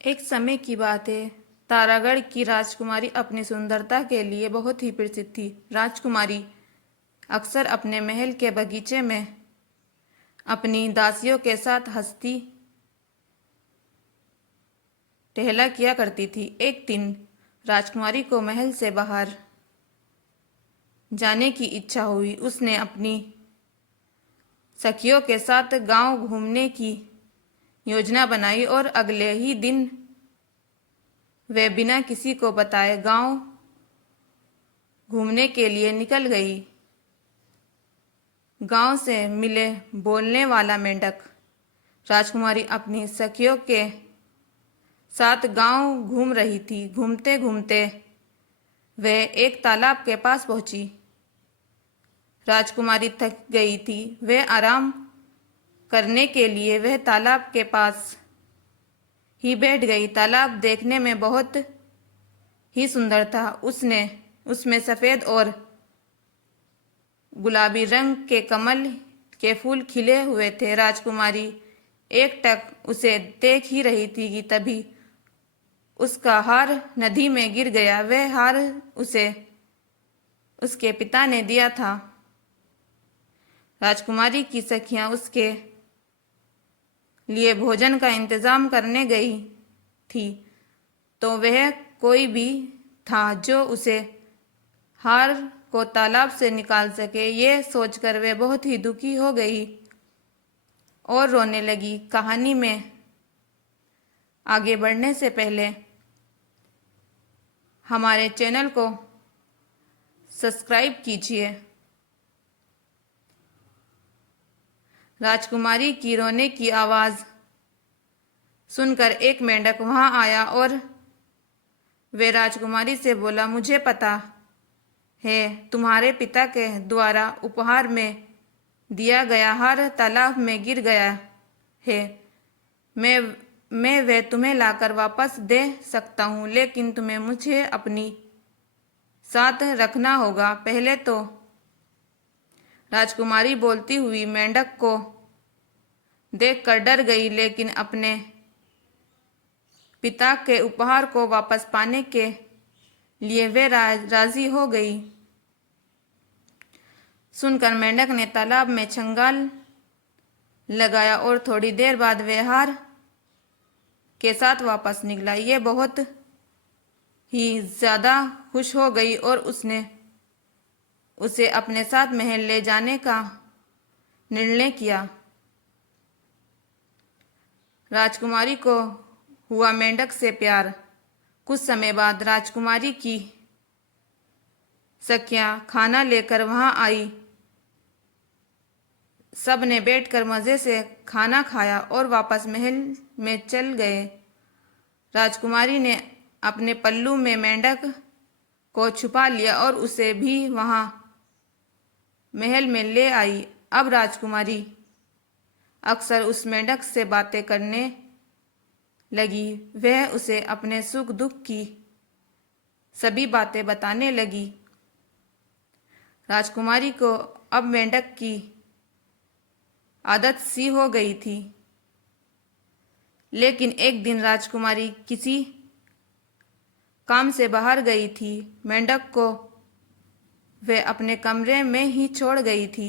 एक समय की बात है। तारागढ़ की राजकुमारी अपनी सुंदरता के लिए बहुत ही प्रसिद्ध थी। राजकुमारी अक्सर अपने महल के बगीचे में अपनी दासियों के साथ हंसती टहला किया करती थी। एक दिन राजकुमारी को महल से बाहर जाने की इच्छा हुई। उसने अपनी सखियों के साथ गांव घूमने की योजना बनाई और अगले ही दिन वे बिना किसी को बताए गांव घूमने के लिए निकल गई। गांव से मिले बोलने वाला मेंढक राजकुमारी अपनी सखियों के साथ गांव घूम रही थी। घूमते घूमते वह एक तालाब के पास पहुंची। राजकुमारी थक गई थी। वह आराम करने के लिए वह तालाब के पास ही बैठ गई। तालाब देखने में बहुत ही सुंदर था। उसमें सफेद और गुलाबी रंग के कमल के फूल खिले हुए थे। राजकुमारी एकटक उसे देख ही रही थी कि तभी उसका हार नदी में गिर गया। वह हार उसे उसके पिता ने दिया था। राजकुमारी की सखियां उसके लिए भोजन का इंतजाम करने गई थी, तो वह कोई भी था जो उसे हार को तालाब से निकाल सके। ये सोचकर वे बहुत ही दुखी हो गई और रोने लगी। कहानी में आगे बढ़ने से पहले हमारे चैनल को सब्सक्राइब कीजिए। राजकुमारी की रोने की आवाज़ सुनकर एक मेंढक वहां आया और वे राजकुमारी से बोला, मुझे पता है तुम्हारे पिता के द्वारा उपहार में दिया गया हार तालाब में गिर गया है। मैं वह तुम्हें लाकर वापस दे सकता हूँ, लेकिन तुम्हें मुझे अपनी साथ रखना होगा। पहले तो राजकुमारी बोलती हुई मेंढक को देखकर डर गई, लेकिन अपने पिता के उपहार को वापस पाने के लिए वे राजी हो गई। सुनकर मेंढक ने तालाब में छंगाल लगाया और थोड़ी देर बाद वे हार के साथ वापस निकला। ये बहुत ही ज्यादा खुश हो गई और उसने उसे अपने साथ महल ले जाने का निर्णय किया। राजकुमारी को हुआ मेंढक से प्यार। कुछ समय बाद राजकुमारी की सखियां खाना लेकर वहां आई। सब ने बैठकर मजे से खाना खाया और वापस महल में चल गए। राजकुमारी ने अपने पल्लू में मेंढक को छुपा लिया और उसे भी वहां महल में ले आई। अब राजकुमारी अक्सर उस मेंढक से बातें करने लगी। वह उसे अपने सुख दुख की सभी बातें बताने लगी। राजकुमारी को अब मेंढक की आदत सी हो गई थी। लेकिन एक दिन राजकुमारी किसी काम से बाहर गई थी। मेंढक को वह अपने कमरे में ही छोड़ गई थी,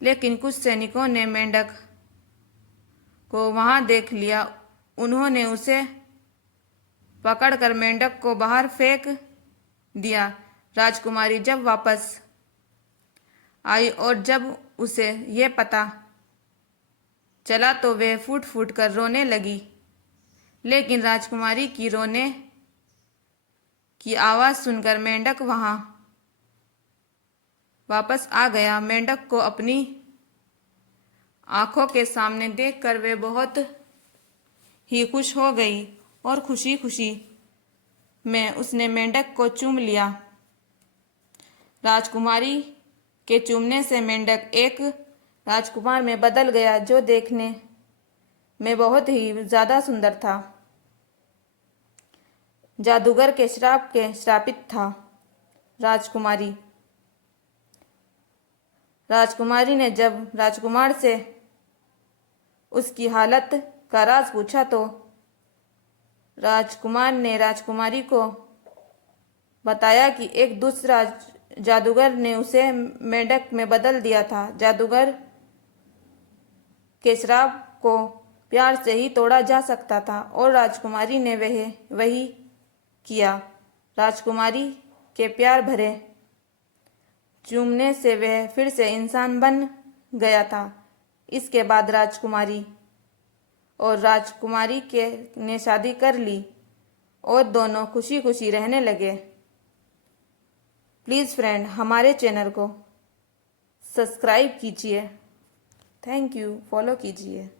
लेकिन कुछ सैनिकों ने मेंढक को वहां देख लिया। उन्होंने उसे पकड़कर मेंढक को बाहर फेंक दिया। राजकुमारी जब वापस आई और जब उसे ये पता चला तो वह फूट फूट कर रोने लगी। लेकिन राजकुमारी की रोने की आवाज़ सुनकर मेंढक वहां वापस आ गया। मेंढक को अपनी आंखों के सामने देखकर वे बहुत ही खुश हो गई और खुशी खुशी में उसने मेंढक को चूम लिया। राजकुमारी के चूमने से मेंढक एक राजकुमार में बदल गया, जो देखने में बहुत ही ज्यादा सुंदर था। जादूगर के श्राप के श्रापित था। राजकुमारी राजकुमारी ने जब राजकुमार से उसकी हालत का राज पूछा तो राजकुमार ने राजकुमारी को बताया कि एक दूसरा जादूगर ने उसे मेंढक में बदल दिया था। जादूगर के श्राप को प्यार से ही तोड़ा जा सकता था और राजकुमारी ने वही किया। राजकुमारी के प्यार भरे चूमने से वह फिर से इंसान बन गया था। इसके बाद राजकुमारी और राजकुमारी के ने शादी कर ली और दोनों खुशी खुशी रहने लगे। प्लीज़ फ्रेंड, हमारे चैनल को सब्सक्राइब कीजिए। थैंक यू, फॉलो कीजिए।